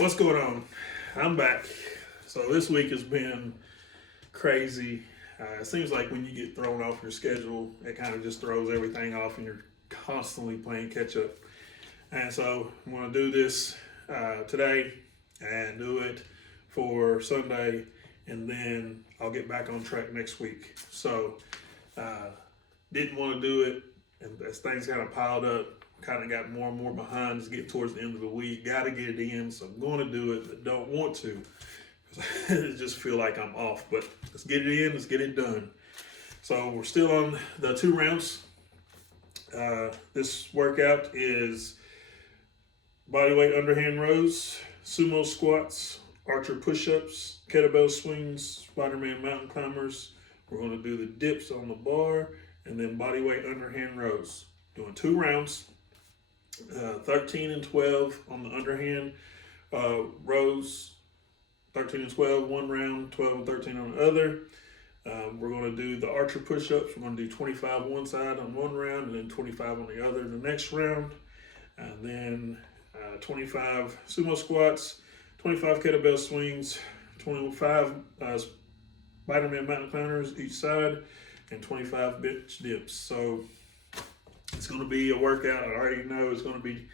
What's going on? I'm back. So this week has been crazy. It seems like when you get thrown off your schedule, it kind of just throws everything off, and you're constantly playing catch up. And so I'm going to do this today and do it for Sunday, and then I'll get back on track next week. So didn't want to do it, and as things kind of piled up, kind of got more and more behind as get towards the end of the week. Got to get it in, so I'm going to do it, but don't want to. I just feel like I'm off, but let's get it in, let's get it done. So we're still on the 2 rounds. This workout is bodyweight underhand rows, sumo squats, archer push-ups, kettlebell swings, Spider-Man mountain climbers. We're going to do the dips on the bar, and then bodyweight underhand rows. Doing 2 rounds, 13 and 12 on the underhand rows, 13 and 12 one round, 12 and 13 on the other. We're going to do the archer push-ups. We're going to do 25 one side on one round, and then 25 on the other in the next round. And then 25 sumo squats, 25 kettlebell swings, 25 Spider-Man mountain climbers each side, and 25 bench dips. So it's going to be a workout. I already know it's going to be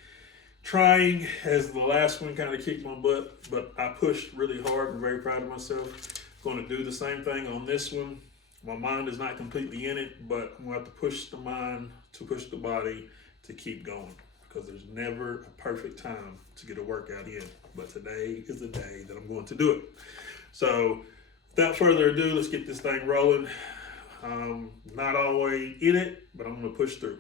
trying, as the last one kind of kicked my butt, but I pushed really hard and very proud of myself. Going to do the same thing on this one. My mind is not completely in it, but I'm going to have to push the mind to push the body to keep going, because there's never a perfect time to get a workout in. But today is the day that I'm going to do it. So without further ado, let's get this thing rolling. Not all the way in it, but I'm going to push through.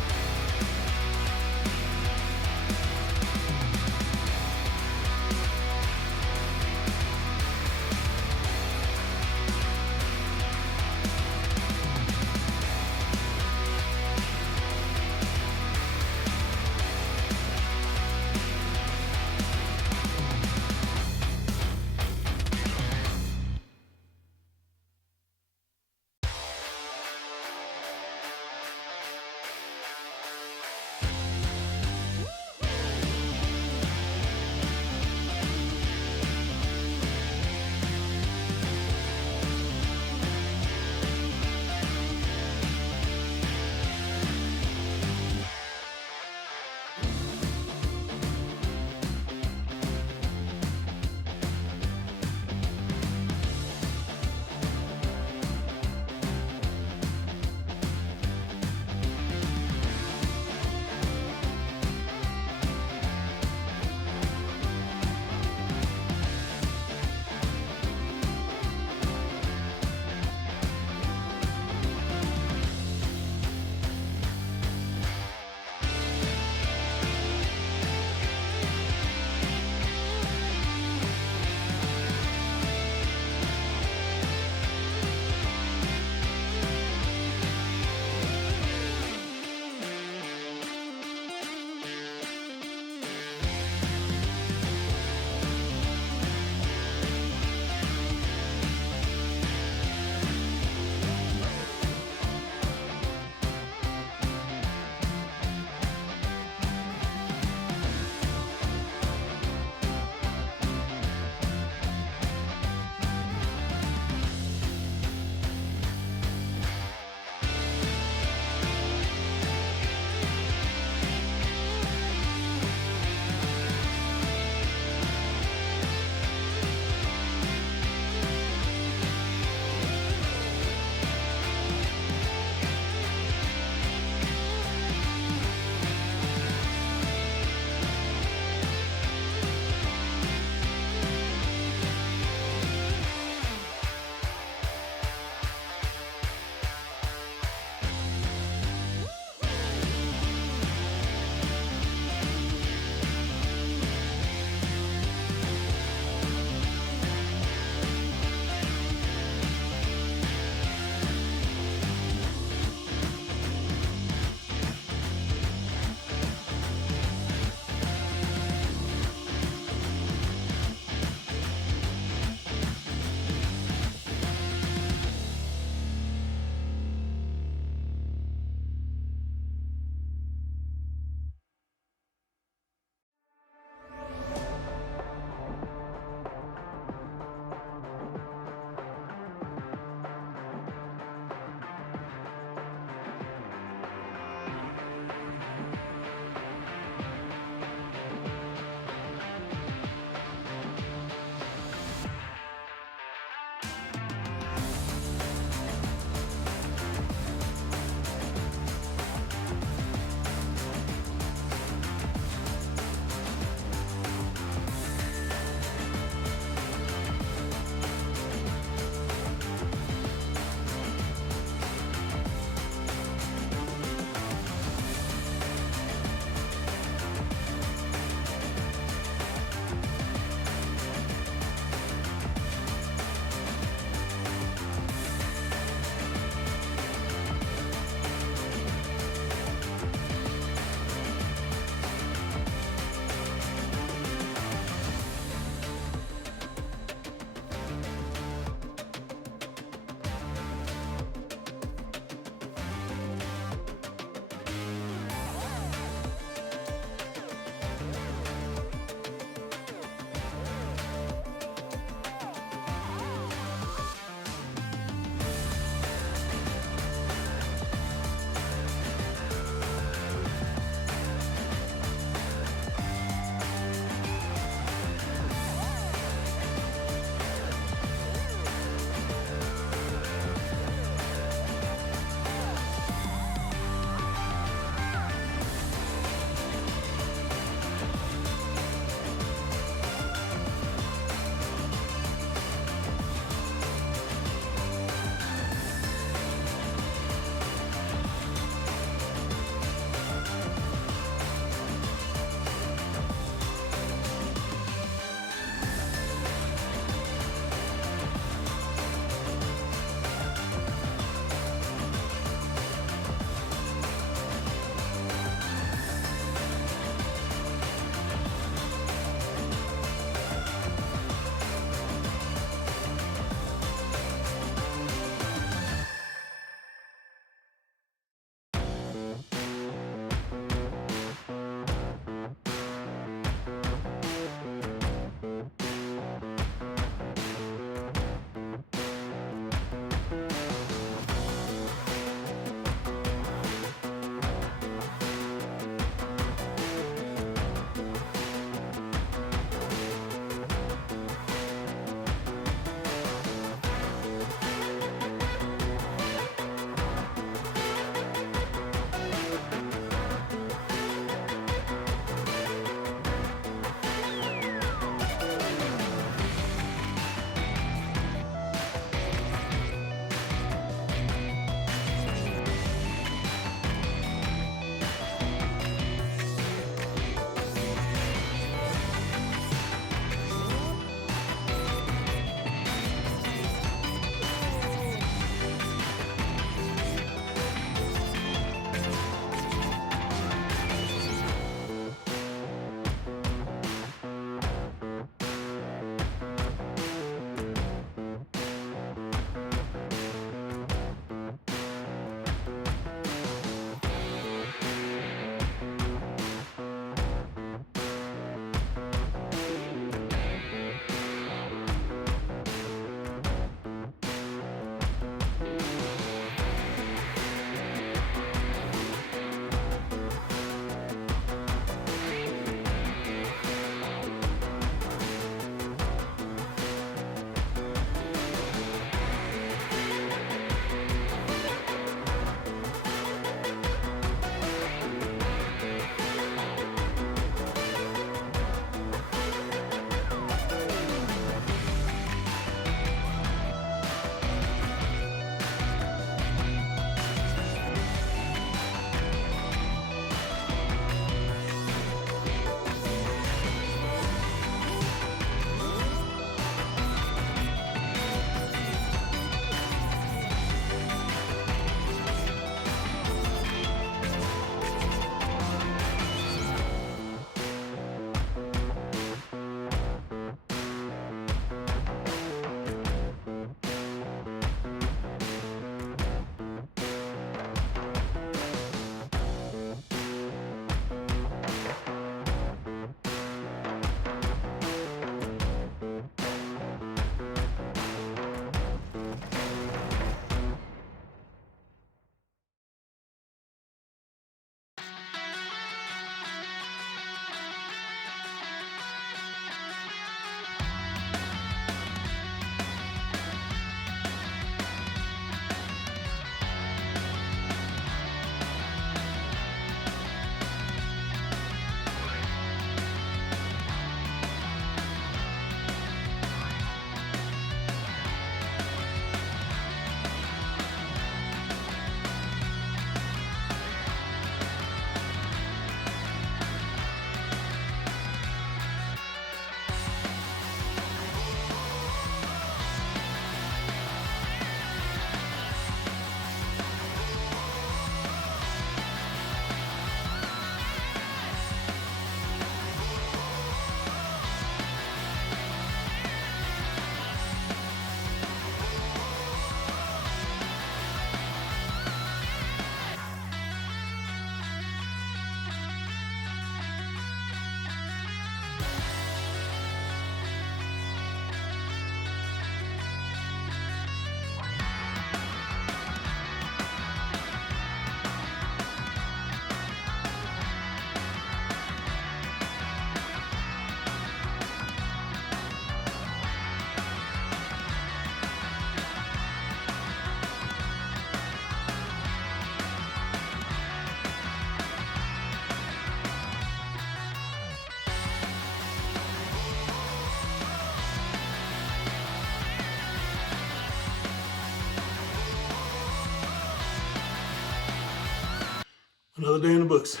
Another day in the books.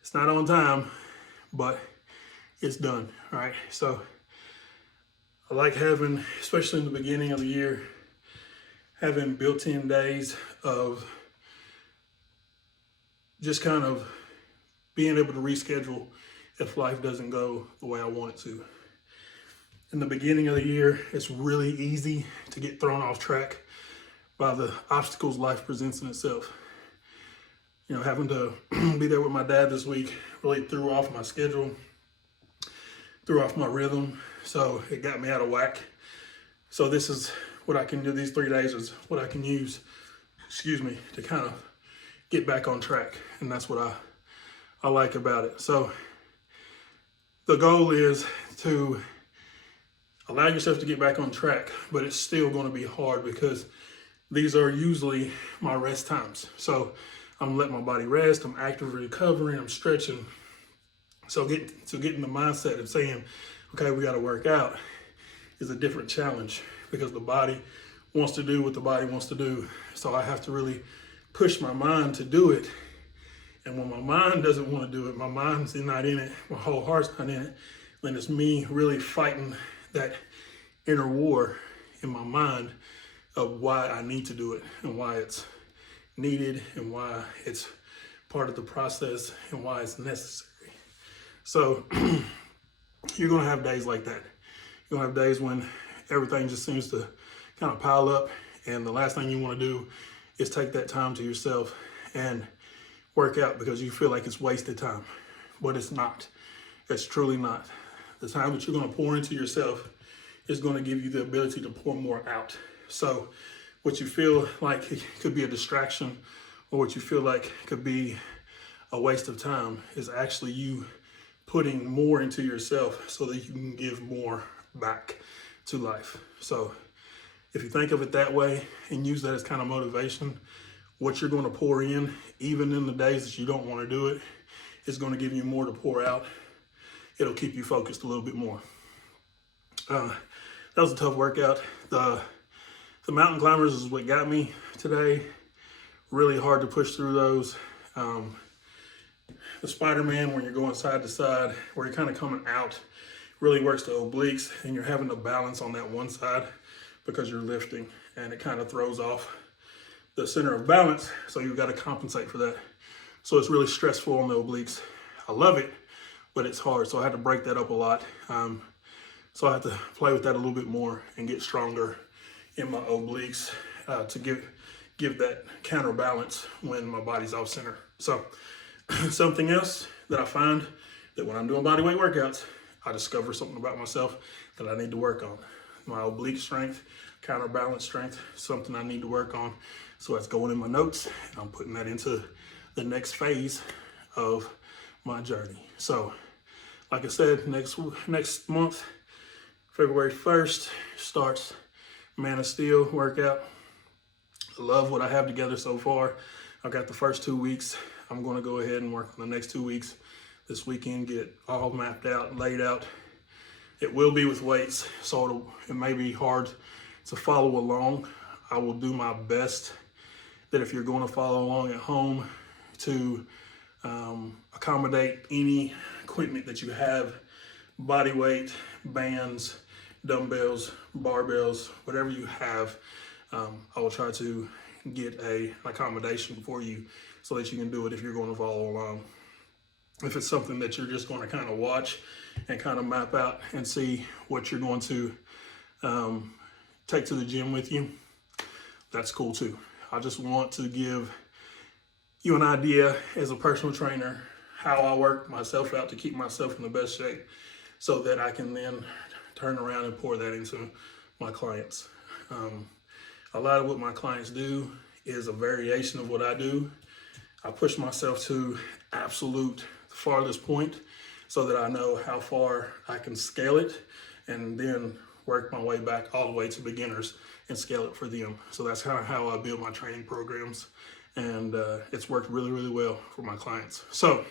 It's not on time, but it's done. All right. So I like having, especially in the beginning of the year, having built-in days of just kind of being able to reschedule if life doesn't go the way I want it to. In the beginning of the year, it's really easy to get thrown off track by the obstacles life presents in itself. You know, having to be there with my dad this week really threw off my schedule, threw off my rhythm, so it got me out of whack. So this is what I can do, these 3 days is what I can use, to kind of get back on track. And that's what I like about it. So the goal is to allow yourself to get back on track, but it's still going to be hard because these are usually my rest times. So I'm letting my body rest, I'm actively recovering, I'm stretching. So getting the mindset of saying, okay, we got to work out is a different challenge because the body wants to do what the body wants to do. So I have to really push my mind to do it. And when my mind doesn't want to do it, my mind's not in it, my whole heart's not in it, then it's me really fighting that inner war in my mind of why I need to do it and why it's needed and why it's part of the process and why it's necessary. So you're going to have days like that. You're going to have days when everything just seems to kind of pile up, and the last thing you want to do is take that time to yourself and work out because you feel like it's wasted time. But it's not. It's truly not. The time that you're going to pour into yourself is going to give you the ability to pour more out. So what you feel like it could be a distraction or what you feel like could be a waste of time is actually you putting more into yourself so that you can give more back to life. So if you think of it that way and use that as kind of motivation, what you're going to pour in, even in the days that you don't want to do it, is going to give you more to pour out. It'll keep you focused a little bit more. That was a tough workout. The mountain climbers is what got me today. Really hard to push through those. The Spider-Man, when you're going side to side, where you're kind of coming out, really works the obliques, and you're having to balance on that one side because you're lifting, and it kind of throws off the center of balance, so you've got to compensate for that. So it's really stressful on the obliques. I love it, but it's hard, so I had to break that up a lot. So I had to play with that a little bit more and get stronger in my obliques to give that counterbalance when my body's off center. So something else that I find that when I'm doing bodyweight workouts, I discover something about myself that I need to work on. My oblique strength, counterbalance strength, something I need to work on. So that's going in my notes, and I'm putting that into the next phase of my journey. So like I said, next month, February 1st, starts Man of Steel workout. I love what I have together so far. I've got the first 2 weeks. I'm going to go ahead and work on the next 2 weeks this weekend, get it all mapped out, laid out. It will be with weights, so it may be hard to follow along. I will do my best that if you're going to follow along at home to accommodate any equipment that you have, body weight, bands, dumbbells, barbells, whatever you have, I will try to get an accommodation for you so that you can do it if you're going to follow along. If it's something that you're just going to kind of watch and kind of map out and see what you're going to take to the gym with you, that's cool too. I just want to give you an idea as a personal trainer how I work myself out to keep myself in the best shape so that I can then turn around and pour that into my clients. A lot of what my clients do is a variation of what I do. I push myself to absolute farthest point so that I know how far I can scale it and then work my way back all the way to beginners and scale it for them. So that's kind of how I build my training programs, and it's worked really, really well for my clients. So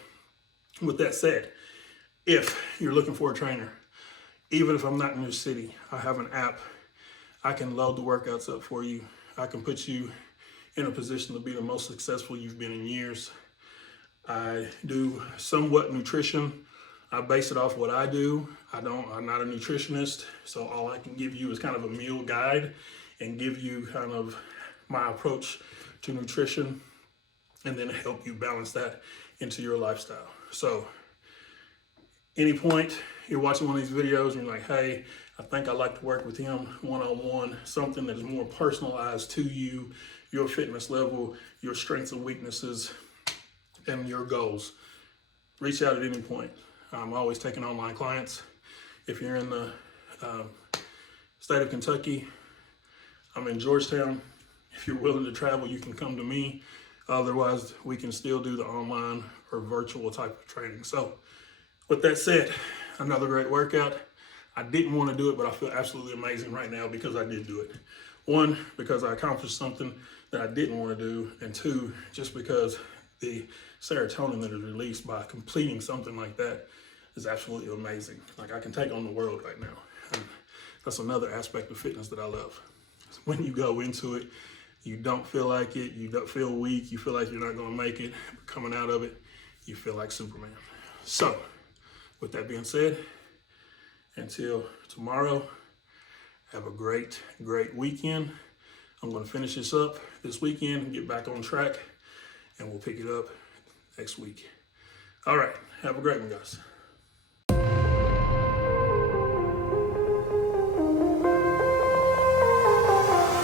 with that said, if you're looking for a trainer, even if I'm not in your city, I have an app. I can load the workouts up for you. I can put you in a position to be the most successful you've been in years. I do somewhat nutrition. I base it off what I do. I'm not a nutritionist, so all I can give you is kind of a meal guide and give you kind of my approach to nutrition, and then help you balance that into your lifestyle. So any point you're watching one of these videos and you're like, hey, I think I'd like to work with him one-on-one, something that is more personalized to you, your fitness level, your strengths and weaknesses, and your goals, reach out at any point. I'm always taking online clients. If you're in the state of Kentucky, I'm in Georgetown. If you're willing to travel, you can come to me. Otherwise, we can still do the online or virtual type of training. So with that said, another great workout. I didn't want to do it, but I feel absolutely amazing right now because I did do it. One, because I accomplished something that I didn't want to do. And two, just because the serotonin that is released by completing something like that is absolutely amazing. Like, I can take on the world right now. And that's another aspect of fitness that I love. When you go into it, you don't feel like it, you don't feel weak, you feel like you're not gonna make it, but coming out of it, you feel like Superman. So, with that being said, until tomorrow, have a great, great weekend. I'm gonna finish this up this weekend and get back on track, and we'll pick it up next week. All right, have a great one, guys.